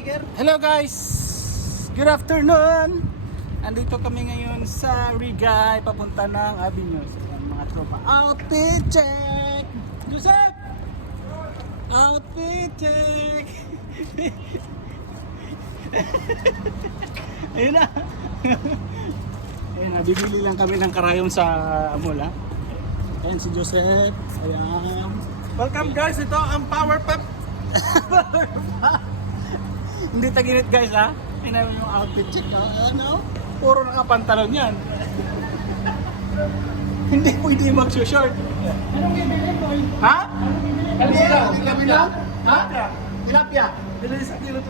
Hello guys! Good afternoon! Andito kami ngayon sa Rigay, papunta ng Avenue. So, mga tropa. Outfit check! Joseph! Outfit check! Ayun na! Ayun na, bibili lang kami ng karayom sa mall ha. Si Joseph. Ayan. Welcome guys, ito ang Power Pop. Hindi taginit guys ha. Tingnan mo yung outfit check ha. Ano? Puro nakapantalon yan. Hindi pwede mag-short. Anong bibili mo? Ha? Tilapia. Tilapia? Ha? Tilapia.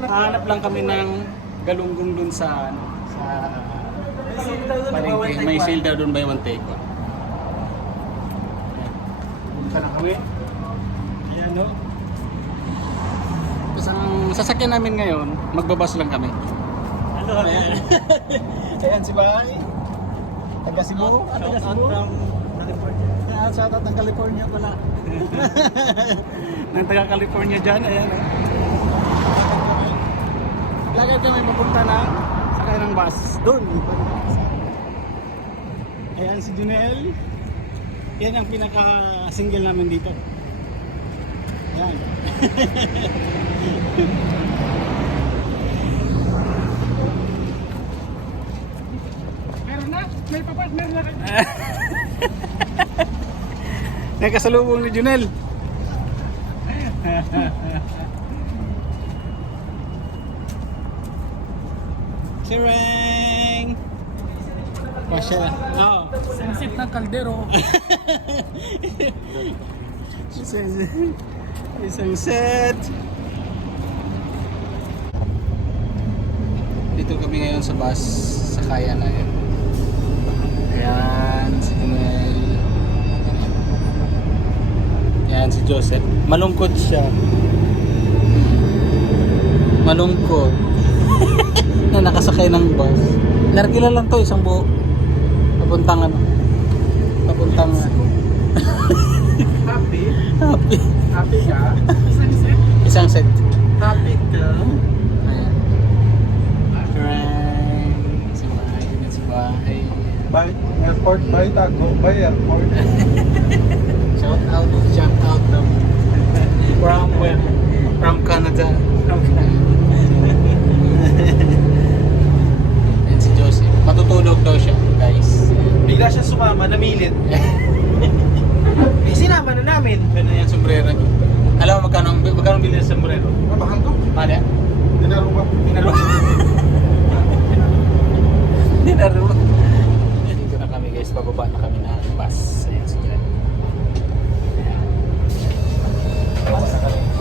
Hanap lang kami ng galunggong dun sa ano, sa palengke. May sale daw dun by one take one. Punta na kami. Ayan no. Sasakyan namin ngayon, magbabas lang kami. Ano? Ayan. Ayan si Bay. Taga Cebu. Ah, taga Cebu. California. Ayan, shout out ng California pala. ng taga California dyan. Ayan. oh. Lagay kami papunta na sakay ng bus. Doon. Ayan si Junel. Yan ang pinaka-single namin dito. Ayan. Meron na. May papartner na kayo. Nakasalubong ni Junel. Sireng! Pasya. Oo. Sensip ng kaldero. Isang, isang set. Dito kami ngayon sa bus. Sa kaya na yun. Ayan, si Junel. Ayan, si Joseph. Malungkot siya. Malungkot. na nakasakay ng bus. Largila lang to, isang buo. Papuntang ano. Papuntang Happy. Happy. Ka. Isang set. Isang set. Happy ka. Ayan. Frank. Si Bahay. Bahay. By airport, by tago, by airport. Shout out. Shout out from from where? From Canada. Yan si Joseph. Matutulog daw siya, guys. Bigla siya sumama, namilit. Eh, sinama na namin. Ano yan, sombrero niya. Alam mo magkano, magkano bilhin sa sombrero? Mahal ko. Ano yan? Dinaro ba? Dinaro. Dinaro. Dito na kami guys, bababa na kami na bus. Ayan Jan. Ayan. Bus na kami.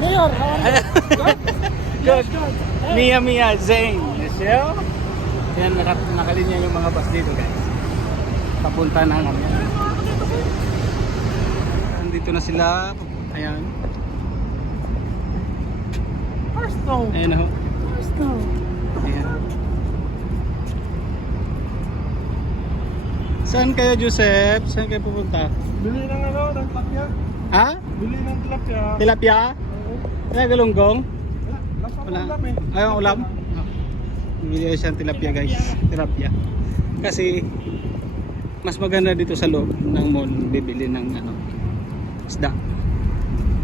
Mayor, Good. Mia Mia Zane. Michelle. Yan, naka, nakalinya yung mga bus dito guys. Papunta na kami. Andito na sila. Ayan. First no. Ayan ho. First no. Ayan. Saan kayo Joseph? Saan kayo pupunta? Bili ng ano, ng tilapia. Ha? Bili ng tilapia. Tilapia? Oo. Wala galunggong? Wala. Ulam eh. Ayaw ulam? Bili siyang tilapia guys. Tilapia. Kasi mas maganda dito sa loob ng mall bibili ng ano isda.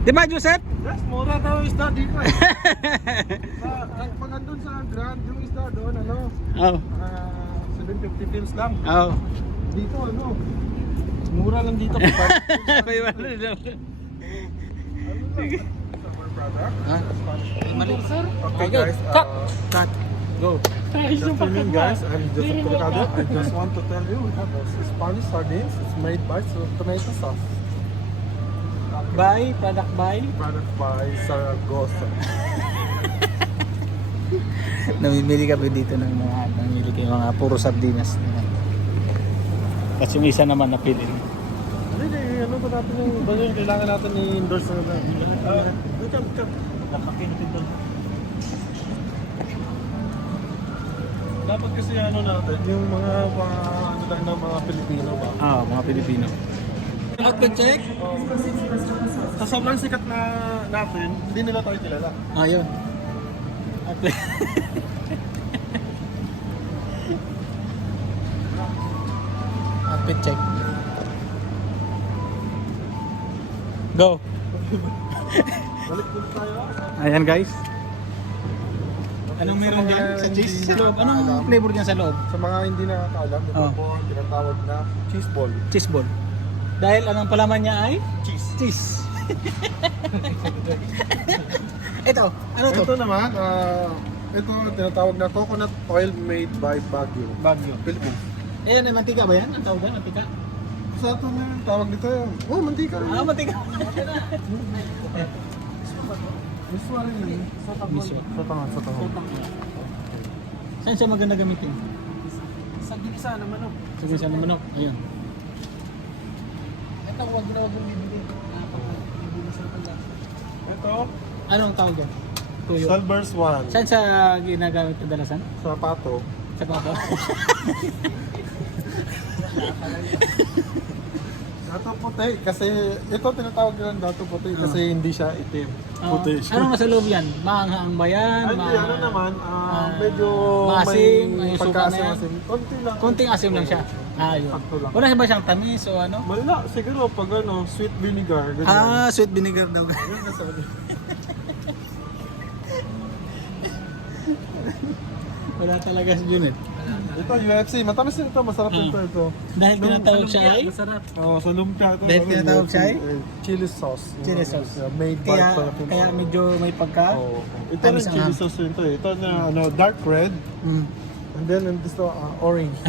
Di ba Joseph? Yes, mura daw isda dito eh. Ang pag andun sa Grand, yung isda doon, ano, Oh. ah, 750 pills lang. Oh. Dito, ano, mura lang dito. May wala na. Sige. Summer product. Ha? Mali. sir. Okay Okay, guys, cut. uh, Cut. Go. just filming guys, I'm Joseph Delicado. I just want to tell you we have a Spanish sardines. It's made by tomato sauce. by, product by. Product by Saragossa. Namimili kami dito ng mga, namimili kayo mga puro sardinas. Kasi yung isa naman napili. Hindi. Ano ba natin yung... Ba yung kailangan natin i-endorse na? Ah, Come, come. Nakakintin doon. Dapat kasi ano natin, yung mga, mga ano lang ng mga Pilipino ba? Ah, mga Pilipino. Outfit check? Sa sobrang sikat na natin, hindi nila tayo kilala. Ah, yun. Outfit. Outfit check. Go. Ayan guys. Anong meron dyan? Sa cheese sa loob? Anong flavor dyan sa loob? Sa mga hindi nakakaalam, ito Oh. po ang tinatawag na cheese ball. Cheese ball. Dahil anong palaman niya ay? Cheese. Cheese. Ito, ano to? Ito naman, ah, ito ang tinatawag na coconut oil made by Baguio. Baguio. Philippines. Eh, ano, mantika ba yan? Ang tawag yan? Mantika? Sa ito na tawag dito. Oh, mantika rin. Ah, mantika. Miswa rin yun. Miswa. Sa tangan, sa tangan. Saan siya maganda gamitin? Sa gisa naman oh. Sa gisa ng manok. Ayun. Ito, huwag na huwag bibili. Ito, Anong tawag yan? Tuyo. Salvers 1. Saan sa ginagamit kadalasan? Sa pato. Sa pato? Dato puti kasi ito tinatawag nila dato puti kasi hindi siya itim. Ah, Puti siya. anong nasa loob yan? Maanghang ba yan? Hindi, Ma- ano naman, ah, ah, medyo maasim, may may suka na pagkaasim-asim. Konti lang. Konting asim lang siya. Ah, yun. Sakto lang. Wala ba siyang tamis o ano? Wala, siguro pag ano, sweet vinegar, ganyan. Ah, sweet vinegar daw. Yun na ano. Wala talaga yun eh. Ito, UFC, matamis din ito, masarap din ito. Ah. ito. Dahil tinatawag siya ay? Masarap. Oo, sa lumpia ito. Dahil tinatawag siya ay? eh, Chili sauce. Chili sauce. siya, Made by Kaya, Philippines. kaya medyo may pagka. Oo. Ito Tamis rin ang chili ham. sauce rin ito eh. Ito na ano, dark red. Mm. And then, and this uh, orange.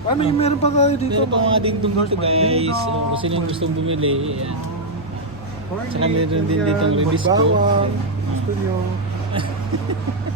ano meron pa tayo dito? Meron pa mga dingdong dito guys. Kung sino yung gustong bumili, ayan. Tsaka meron din ditong magbawang. Gusto nyo.